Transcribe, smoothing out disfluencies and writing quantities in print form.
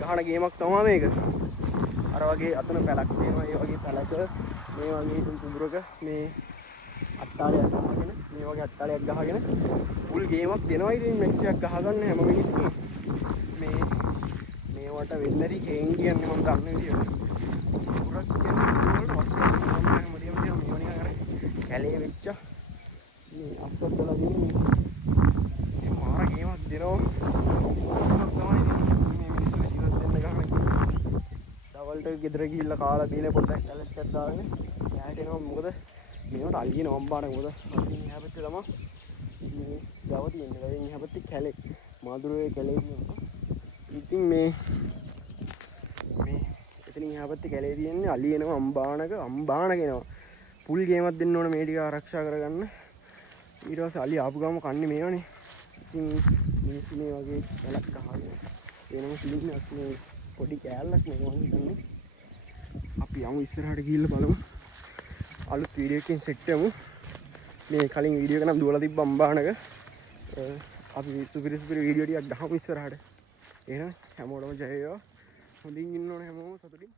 ගහන ගේමක් තමයි මේක. අර වගේ අතන පැලක් තියෙනවා. ඒ වගේ පැලක මේ වගේ කුඹුරක මේ අට්ටාලයක් ගහගෙන මේ වගේ අට්ටාලයක් ගහගෙන ෆුල් ගේමක් දෙනවා. ඉතින් මෙච්චරක් ගහගන්න හැම මිනිස්සුම මේවට වෙන්නරි හේන් කියන්නේ මම දන්න විදියට. කුඹුරක් කියන්නේ කැලේ වෙච්ච මේ අස්සද්දලා තියෙන මිනිස්සු. මේ මාර ගේමක් දෙනවා. තමයි මේ මිනිස්සු ජීවත් වෙන්න ගහන. දවල්ට ගෙදර ගිහිල්ලා කාලා බීලා පොඩ්ඩක් කැලේට දාගෙන යාට එනවා. මොකද මේවට අල්ලිය නම්බාන මොකද අල්ලිය එහා පැත්තේ තමයි මේ ගව තියෙන්නේ. ගවෙන් එහා පැත්තේ කැලේ. මාදුරුවේ කැලේ තියෙනවා. ඉතින් මේ එතනින් එහා පැත්තේ කැලේ තියෙන්නේ අල්ලිය එනවා අම්බාන කියනවා. පුල් ගේමක් දෙන්න ඕන මේ ටික ආරක්ෂා කරගන්න. ඊට පස්සේ අලි ආපු ගාම කන්නේ මේවනේ. ඉතින් මිනිස්සු මේ වගේ කැලක් ගහගෙන එනම සීන් එකක් මේ පොඩි කැලක් නේ මම හිතන්නේ. අපි යමු ඉස්සරහට ගිහිල්ලා බලමු. අලුත් වීඩියෝ එකකින් සෙට් වෙමු. මේ කලින් වීඩියෝ එක නම් දුවලා තිබ්බ අම්බානක. අපි සුපිරි වීඩියෝ ටිකක් ගහමු ඉස්සරහට. එහෙනම් හැමෝටම ජය වේවා. හොඳින් ඉන්න ඕනේ හැමෝම සතුටින්.